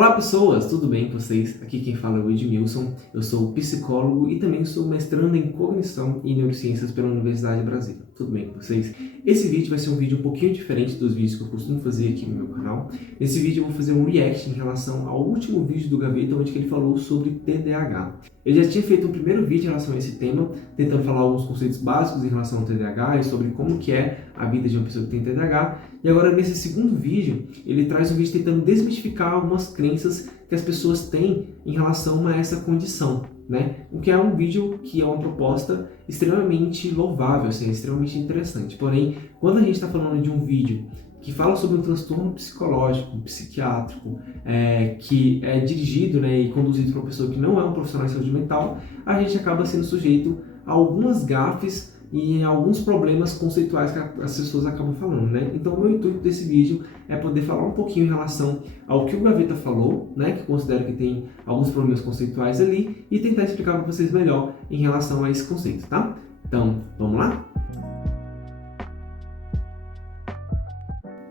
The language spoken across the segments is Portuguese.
Olá pessoas, tudo bem com vocês? Aqui quem fala é o Edmilson, eu sou psicólogo e também sou mestrando em Cognição e Neurociências pela Universidade de Brasília. Tudo bem com vocês? Esse vídeo vai ser um vídeo um pouquinho diferente dos vídeos que eu costumo fazer aqui no meu canal. Nesse vídeo eu vou fazer um react em relação ao último vídeo do Gaveta, onde ele falou sobre TDAH. Ele já tinha feito um primeiro vídeo em relação a esse tema, tentando falar alguns conceitos básicos em relação ao TDAH e sobre como que é a vida de uma pessoa que tem TDAH. E agora nesse segundo vídeo, ele traz um vídeo tentando desmistificar algumas crenças que as pessoas têm em relação a essa condição, né? O que é um vídeo que é uma proposta extremamente louvável, assim, extremamente interessante. Porém, quando a gente está falando de um vídeo que fala sobre um transtorno psicológico, psiquiátrico, que é dirigido, né, e conduzido por uma pessoa que não é um profissional de saúde mental, a gente acaba sendo sujeito a algumas gafes e alguns problemas conceituais que as pessoas acabam falando, né? Então, o meu intuito desse vídeo é poder falar um pouquinho em relação ao que o Gaveta falou, né? Que eu considero que tem alguns problemas conceituais ali, e tentar explicar para vocês melhor em relação a esse conceito, tá? Então, vamos lá?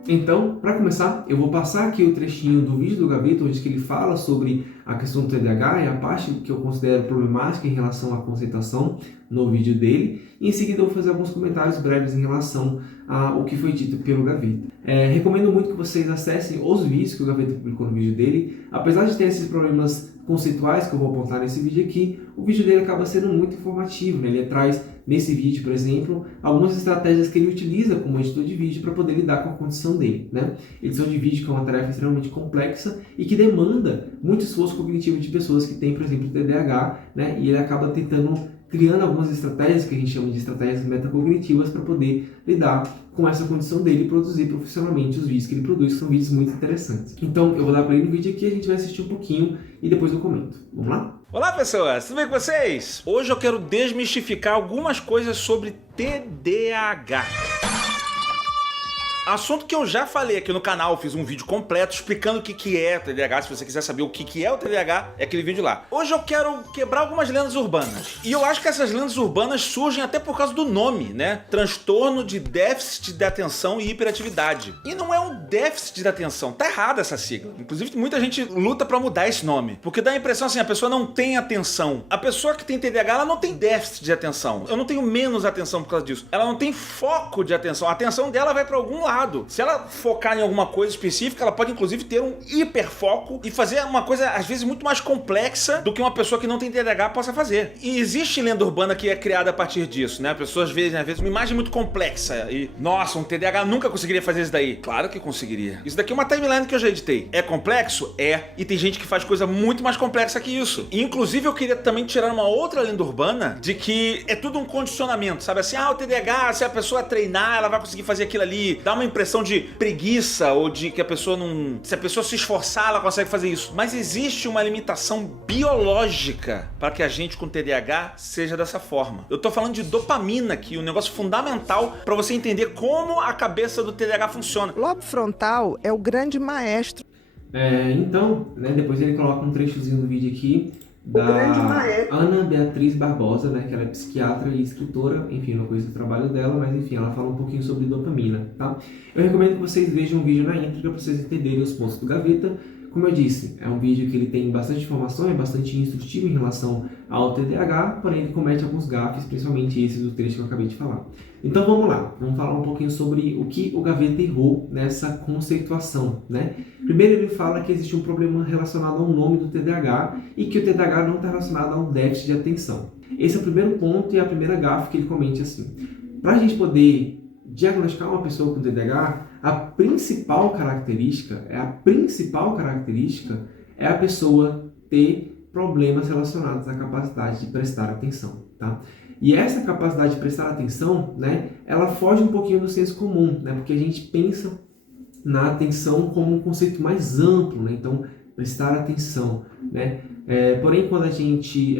Então, para começar, eu vou passar aqui o trechinho do vídeo do Gaveta, onde ele fala sobre a questão do TDAH e a parte que eu considero problemática em relação à conceituação no vídeo dele. E em seguida eu vou fazer alguns comentários breves em relação ao que foi dito pelo Gaveta. Recomendo muito que vocês acessem os vídeos que o Gaveta publicou no vídeo dele. Apesar de ter esses problemas conceituais que eu vou apontar nesse vídeo aqui, o vídeo dele acaba sendo muito informativo, né? Ele traz nesse vídeo, por exemplo, algumas estratégias que ele utiliza como editor de vídeo para poder lidar com a condição dele, né? Edição de vídeo que é uma tarefa extremamente complexa e que demanda muito esforço cognitivo de pessoas que têm, por exemplo, TDAH, né? E ele acaba criando algumas estratégias que a gente chama de estratégias metacognitivas para poder lidar com essa condição dele e produzir profissionalmente os vídeos que ele produz, que são vídeos muito interessantes. Então, eu vou dar play no vídeo aqui, a gente vai assistir um pouquinho e depois eu comento. Vamos lá? Olá pessoas, tudo bem com vocês? Hoje eu quero desmistificar algumas coisas sobre TDAH. Assunto que eu já falei aqui no canal, fiz um vídeo completo explicando o que é o TDAH. Se você quiser saber o que é o TDAH, é aquele vídeo lá. Hoje eu quero quebrar algumas lendas urbanas. E eu acho que essas lendas urbanas surgem até por causa do nome, né? Transtorno de déficit de atenção e hiperatividade. E não é um déficit de atenção, tá errada essa sigla. Inclusive muita gente luta pra mudar esse nome, porque dá a impressão assim, a pessoa não tem atenção. A pessoa que tem TDAH, ela não tem déficit de atenção. Eu não tenho menos atenção por causa disso. Ela não tem foco de atenção. A atenção dela vai pra algum lado. Se ela focar em alguma coisa específica, ela pode inclusive ter um hiperfoco e fazer uma coisa às vezes muito mais complexa do que uma pessoa que não tem TDAH possa fazer. E existe lenda urbana que é criada a partir disso, né? Pessoas veem às vezes uma imagem muito complexa e, nossa, um TDAH nunca conseguiria fazer isso daí. Claro que conseguiria. Isso daqui é uma timeline que eu já editei. É complexo? É. E tem gente que faz coisa muito mais complexa que isso. E, inclusive eu queria também tirar uma outra lenda urbana de que é tudo um condicionamento, sabe assim? O TDAH, se a pessoa treinar, ela vai conseguir fazer aquilo ali. Dá uma impressão de preguiça ou de que a pessoa não... Se a pessoa se esforçar, ela consegue fazer isso. Mas existe uma limitação biológica para que a gente com TDAH seja dessa forma. Eu tô falando de dopamina aqui, um negócio fundamental para você entender como a cabeça do TDAH funciona. O lobo frontal é o grande maestro. Então, né, depois ele coloca um trechozinho do vídeo aqui da Ana Beatriz Barbosa, né, que ela é psiquiatra e escritora, enfim, não conheço o trabalho dela, mas enfim, ela fala um pouquinho sobre dopamina, tá? Eu recomendo que vocês vejam o vídeo na íntegra para vocês entenderem os pontos do Gaveta. Como eu disse, é um vídeo que ele tem bastante informação, é bastante instrutivo em relação ao TDAH, porém ele comete alguns gafes, principalmente esse do trecho que eu acabei de falar. Então vamos lá, vamos falar um pouquinho sobre o que o Gaveta errou nessa conceituação, né? Primeiro ele fala que existe um problema relacionado ao nome do TDAH e que o TDAH não está relacionado a um déficit de atenção. Esse é o primeiro ponto e a primeira gafe que ele comenta assim. Para a gente poder diagnosticar uma pessoa com TDAH, a principal característica é a pessoa ter problemas relacionados à capacidade de prestar atenção, tá? E essa capacidade de prestar atenção, né, ela foge um pouquinho do senso comum, né, porque a gente pensa na atenção como um conceito mais amplo, né, então prestar atenção, né? Porém, quando a gente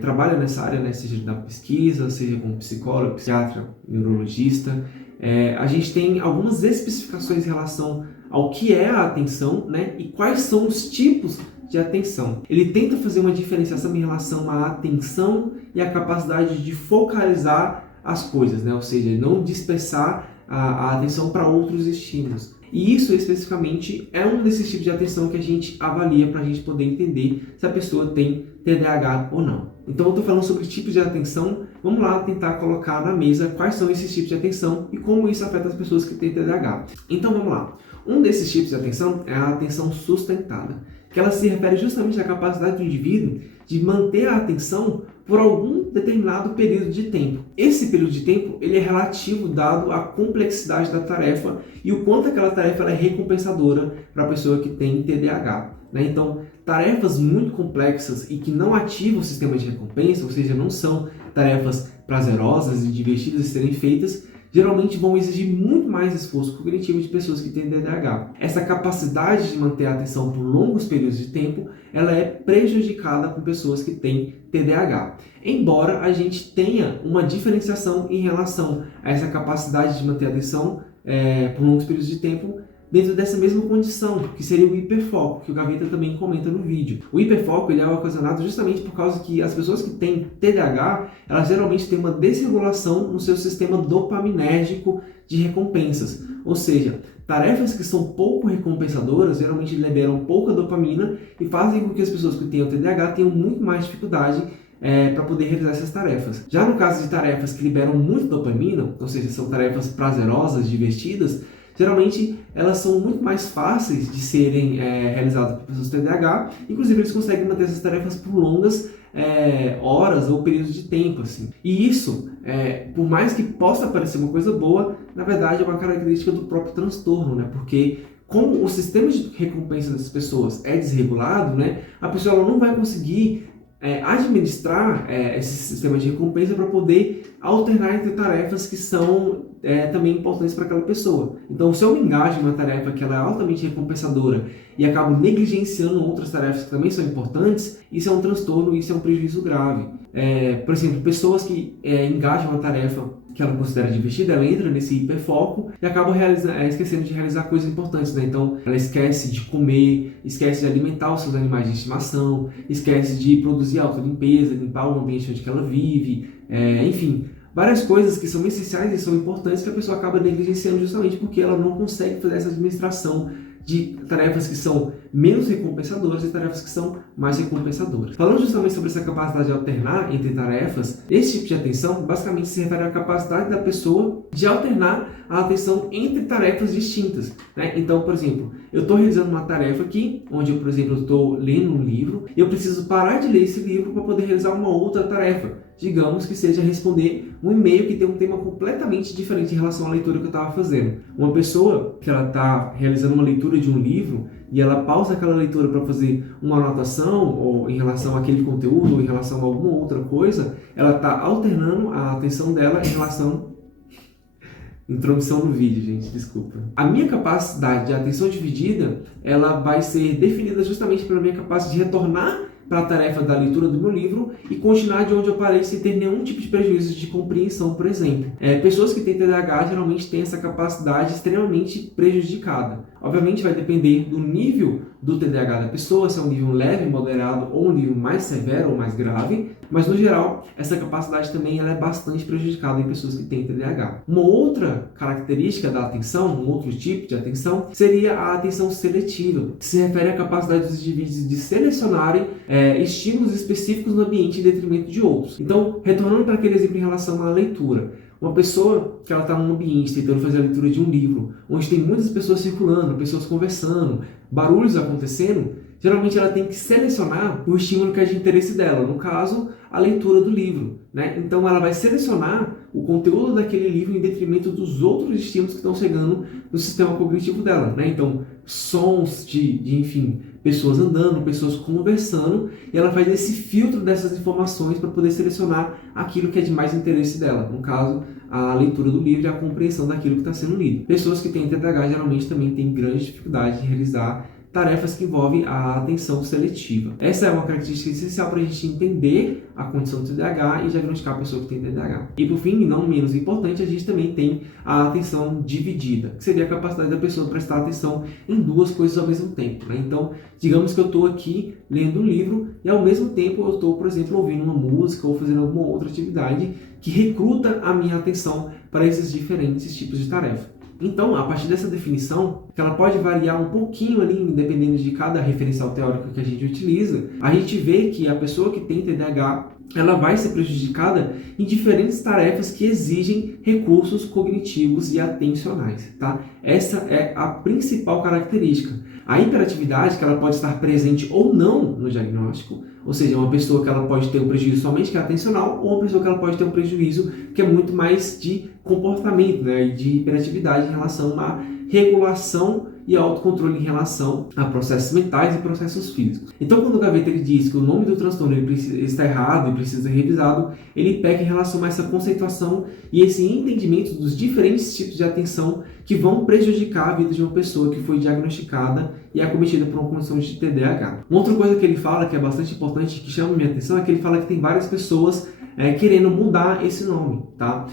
trabalha nessa área, né, seja da pesquisa, seja como psicólogo, psiquiatra, neurologista, a gente tem algumas especificações em relação ao que é a atenção, né, e quais são os tipos de atenção. Ele tenta fazer uma diferenciação em relação à atenção e à capacidade de focalizar as coisas, né, ou seja, não dispersar a atenção para outros estímulos. E isso especificamente é um desses tipos de atenção que a gente avalia para a gente poder entender se a pessoa tem TDAH ou não. Então eu estou falando sobre tipos de atenção, vamos lá tentar colocar na mesa quais são esses tipos de atenção e como isso afeta as pessoas que têm TDAH. Então vamos lá. Um desses tipos de atenção é a atenção sustentada, que ela se refere justamente à capacidade do indivíduo de manter a atenção por algum determinado período de tempo. Esse período de tempo ele é relativo dado à complexidade da tarefa e o quanto aquela tarefa ela é recompensadora para a pessoa que tem TDAH. Então, tarefas muito complexas e que não ativam o sistema de recompensa, ou seja, não são tarefas prazerosas e divertidas de serem feitas, geralmente vão exigir muito mais esforço cognitivo de pessoas que têm TDAH. Essa capacidade de manter a atenção por longos períodos de tempo, ela é prejudicada com pessoas que têm TDAH. Embora a gente tenha uma diferenciação em relação a essa capacidade de manter a atenção por longos períodos de tempo, dentro dessa mesma condição, que seria o hiperfoco, que o Gaveta também comenta no vídeo. O hiperfoco ele é ocasionado justamente por causa que as pessoas que têm TDAH, elas geralmente têm uma desregulação no seu sistema dopaminérgico de recompensas. Ou seja, tarefas que são pouco recompensadoras geralmente liberam pouca dopamina e fazem com que as pessoas que têm o TDAH tenham muito mais dificuldade para poder realizar essas tarefas. Já no caso de tarefas que liberam muito dopamina, ou seja, são tarefas prazerosas, divertidas, geralmente elas são muito mais fáceis de serem realizadas por pessoas com TDAH, inclusive eles conseguem manter essas tarefas por longas horas ou períodos de tempo. Assim. E isso, por mais que possa parecer uma coisa boa, na verdade é uma característica do próprio transtorno, né? Porque como o sistema de recompensa das pessoas é desregulado, né, a pessoa ela não vai conseguir administrar esse sistema de recompensa para poder alternar entre tarefas que são também importantes para aquela pessoa. Então, se eu me engajo em uma tarefa que ela é altamente recompensadora e acabo negligenciando outras tarefas que também são importantes, isso é um transtorno, isso é um prejuízo grave. Por exemplo, pessoas que engajam uma tarefa que ela considera divertida, ela entra nesse hiperfoco e acaba esquecendo de realizar coisas importantes, né? Então, ela esquece de comer, esquece de alimentar os seus animais de estimação, esquece de produzir autolimpeza, limpar o ambiente onde ela vive, enfim, várias coisas que são essenciais e são importantes que a pessoa acaba negligenciando justamente porque ela não consegue fazer essa administração de tarefas que são menos recompensadoras e tarefas que são mais recompensadoras. Falando justamente sobre essa capacidade de alternar entre tarefas, esse tipo de atenção basicamente se refere à capacidade da pessoa de alternar a atenção entre tarefas distintas, né? Então, por exemplo, eu estou realizando uma tarefa aqui, onde eu, por exemplo, estou lendo um livro e eu preciso parar de ler esse livro para poder realizar uma outra tarefa. Digamos que seja responder um e-mail que tem um tema completamente diferente em relação à leitura que eu estava fazendo. Uma pessoa que ela está realizando uma leitura de um livro e ela pausa aquela leitura para fazer uma anotação ou em relação àquele conteúdo ou em relação a alguma outra coisa, ela está alternando a atenção dela em relação... Introdução no vídeo, gente, desculpa. A minha capacidade de atenção dividida, ela vai ser definida justamente pela minha capacidade de retornar para a tarefa da leitura do meu livro e continuar de onde eu parei sem ter nenhum tipo de prejuízo de compreensão, por exemplo. Pessoas que têm TDAH geralmente têm essa capacidade extremamente prejudicada. Obviamente vai depender do nível do TDAH da pessoa, se é um nível leve, moderado ou um nível mais severo ou mais grave, mas no geral essa capacidade também ela é bastante prejudicada em pessoas que têm TDAH. Uma outra característica da atenção, um outro tipo de atenção, seria a atenção seletiva, que se refere à capacidade dos indivíduos de selecionarem estímulos específicos no ambiente em detrimento de outros. Então, retornando para aquele exemplo em relação à leitura, uma pessoa que ela está num ambiente tentando fazer a leitura de um livro, onde tem muitas pessoas circulando, pessoas conversando, barulhos acontecendo, geralmente ela tem que selecionar o estímulo que é de interesse dela, no caso, a leitura do livro, né? Então ela vai selecionar o conteúdo daquele livro em detrimento dos outros estímulos que estão chegando no sistema cognitivo dela, né? Então, sons enfim, pessoas andando, pessoas conversando, e ela faz esse filtro dessas informações para poder selecionar aquilo que é de mais interesse dela, no caso, a leitura do livro e a compreensão daquilo que está sendo lido. Pessoas que têm TDAH geralmente também têm grande dificuldade de realizar tarefas que envolvem a atenção seletiva. Essa é uma característica essencial para a gente entender a condição do TDAH e diagnosticar a pessoa que tem TDAH. E por fim, e não menos importante, a gente também tem a atenção dividida, que seria a capacidade da pessoa prestar atenção em duas coisas ao mesmo tempo, né? Então, digamos que eu estou aqui lendo um livro e ao mesmo tempo eu estou, por exemplo, ouvindo uma música ou fazendo alguma outra atividade que recruta a minha atenção para esses diferentes tipos de tarefa. Então, a partir dessa definição, que ela pode variar um pouquinho ali, dependendo de cada referencial teórico que a gente utiliza, a gente vê que a pessoa que tem TDAH, ela vai ser prejudicada em diferentes tarefas que exigem recursos cognitivos e atencionais, tá? Essa é a principal característica. A hiperatividade, que ela pode estar presente ou não no diagnóstico, ou seja, uma pessoa que ela pode ter um prejuízo somente que é atencional, ou uma pessoa que ela pode ter um prejuízo que é muito mais de comportamento, né, e de hiperatividade em relação à regulação e autocontrole em relação a processos mentais e processos físicos. Então, quando o Gaveta ele diz que o nome do transtorno ele está errado e precisa ser revisado, ele peca em relação a essa conceituação e esse entendimento dos diferentes tipos de atenção que vão prejudicar a vida de uma pessoa que foi diagnosticada e acometida por uma condição de TDAH. Uma outra coisa que ele fala, que é bastante importante, que chama minha atenção, é que ele fala que tem várias pessoas querendo mudar esse nome, tá?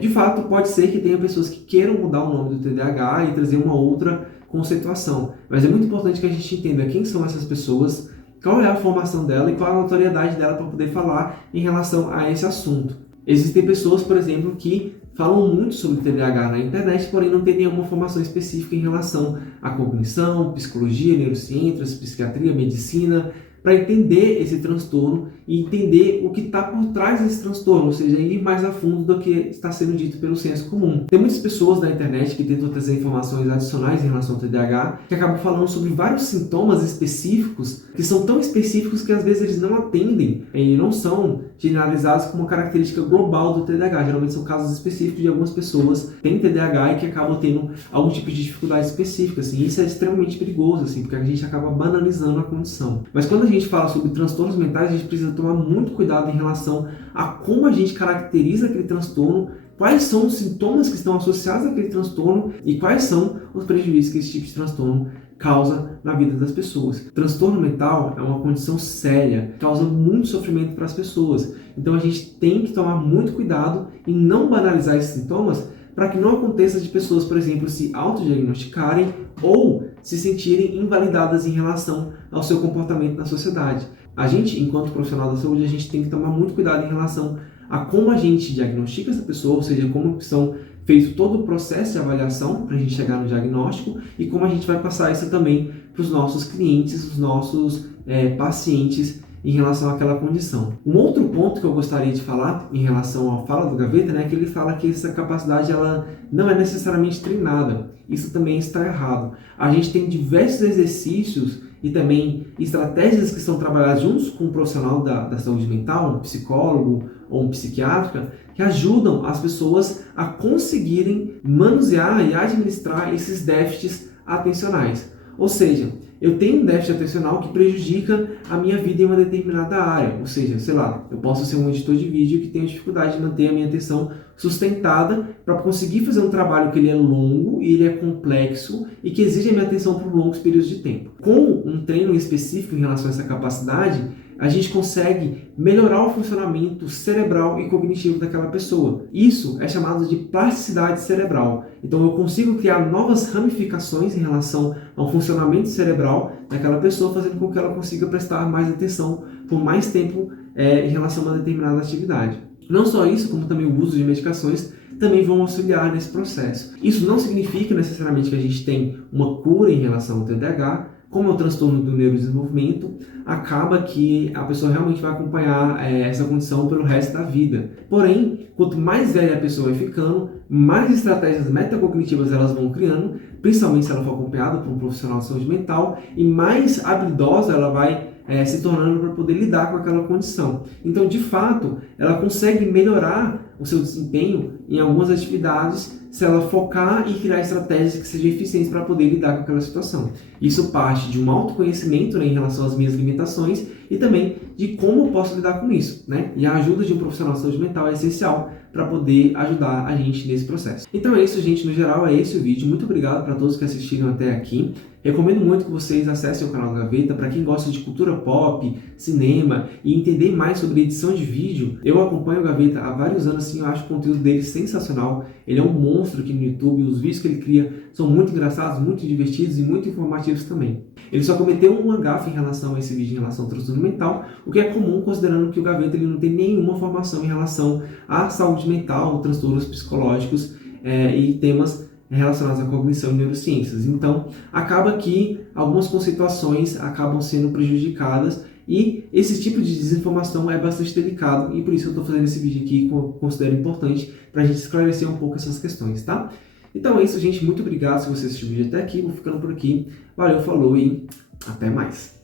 De fato, pode ser que tenha pessoas que queiram mudar o nome do TDAH e trazer uma outra conceituação, mas é muito importante que a gente entenda quem são essas pessoas, qual é a formação dela e qual é a notoriedade dela para poder falar em relação a esse assunto. Existem pessoas, por exemplo, que falam muito sobre TDAH na internet, porém não tem nenhuma formação específica em relação à cognição, psicologia, neurociências, psiquiatria, medicina, para entender esse transtorno e entender o que está por trás desse transtorno, ou seja, ir mais a fundo do que está sendo dito pelo senso comum. Tem muitas pessoas na internet que tentam trazer informações adicionais em relação ao TDAH, que acabam falando sobre vários sintomas específicos, que são tão específicos que às vezes eles não atendem e não são generalizados como uma característica global do TDAH. Geralmente são casos específicos de algumas pessoas que têm TDAH e que acabam tendo algum tipo de dificuldade específica, assim. Isso é extremamente perigoso, assim, porque a gente acaba banalizando a condição. Mas quando a gente fala sobre transtornos mentais, a gente precisa tomar muito cuidado em relação a como a gente caracteriza aquele transtorno, quais são os sintomas que estão associados àquele transtorno e quais são os prejuízos que esse tipo de transtorno causa na vida das pessoas. Transtorno mental é uma condição séria, causa muito sofrimento para as pessoas. Então a gente tem que tomar muito cuidado em não banalizar esses sintomas para que não aconteça de pessoas, por exemplo, se autodiagnosticarem ou se sentirem invalidadas em relação ao seu comportamento na sociedade. A gente, enquanto profissional da saúde, a gente tem que tomar muito cuidado em relação a como a gente diagnostica essa pessoa, ou seja, como são feito todo o processo de avaliação para a gente chegar no diagnóstico e como a gente vai passar isso também para os nossos clientes, os nossos pacientes em relação àquela condição. Um outro ponto que eu gostaria de falar em relação à fala do Gaveta, né, é que ele fala que essa capacidade ela não é necessariamente treinada. Isso também está errado. A gente tem diversos exercícios e também estratégias que são trabalhadas juntos com um profissional da saúde mental, um psicólogo ou um psiquiatra, que ajudam as pessoas a conseguirem manusear e administrar esses déficits atencionais. Ou seja, eu tenho um déficit atencional que prejudica a minha vida em uma determinada área. Ou seja, sei lá, eu posso ser um editor de vídeo que tem dificuldade de manter a minha atenção sustentada para conseguir fazer um trabalho que ele é longo e ele é complexo e que exige a minha atenção por longos períodos de tempo. Com um treino específico em relação a essa capacidade, a gente consegue melhorar o funcionamento cerebral e cognitivo daquela pessoa. Isso é chamado de plasticidade cerebral. Então eu consigo criar novas ramificações em relação ao funcionamento cerebral daquela pessoa, fazendo com que ela consiga prestar mais atenção por mais tempo em relação a uma determinada atividade. Não só isso, como também o uso de medicações também vão auxiliar nesse processo. Isso não significa necessariamente que a gente tem uma cura em relação ao TDAH. Como é o transtorno do neurodesenvolvimento, acaba que a pessoa realmente vai acompanhar essa condição pelo resto da vida. Porém, quanto mais velha a pessoa vai ficando, mais estratégias metacognitivas elas vão criando, principalmente se ela for acompanhada por um profissional de saúde mental, e mais habilidosa ela vai se tornando para poder lidar com aquela condição. Então, de fato, ela consegue melhorar o seu desempenho em algumas atividades se ela focar e criar estratégias que sejam eficientes para poder lidar com aquela situação. Isso parte de um autoconhecimento, né, em relação às minhas limitações e também de como eu posso lidar com isso, né? E a ajuda de um profissional de saúde mental é essencial para poder ajudar a gente nesse processo. Então é isso, gente. No geral, é esse o vídeo. Muito obrigado para todos que assistiram até aqui. Recomendo muito que vocês acessem o canal do Gaveta. Para quem gosta de cultura pop, cinema e entender mais sobre edição de vídeo, eu acompanho o Gaveta há vários anos, assim, eu acho o conteúdo dele sensacional. Ele é um monstro aqui no YouTube, os vídeos que ele cria são muito engraçados, muito divertidos e muito informativos também. Ele só cometeu uma gafe em relação a esse vídeo, em relação ao transtorno mental, o que é comum considerando que o Gaveta ele não tem nenhuma formação em relação à saúde mental, transtornos psicológicos e temas relacionadas à cognição e neurociências. Então, acaba que algumas conceituações acabam sendo prejudicadas e esse tipo de desinformação é bastante delicado e por isso eu estou fazendo esse vídeo aqui que eu considero importante para a gente esclarecer um pouco essas questões, tá? Então é isso, gente. Muito obrigado se você assistiu o vídeo até aqui. Vou ficando por aqui. Valeu, falou e até mais.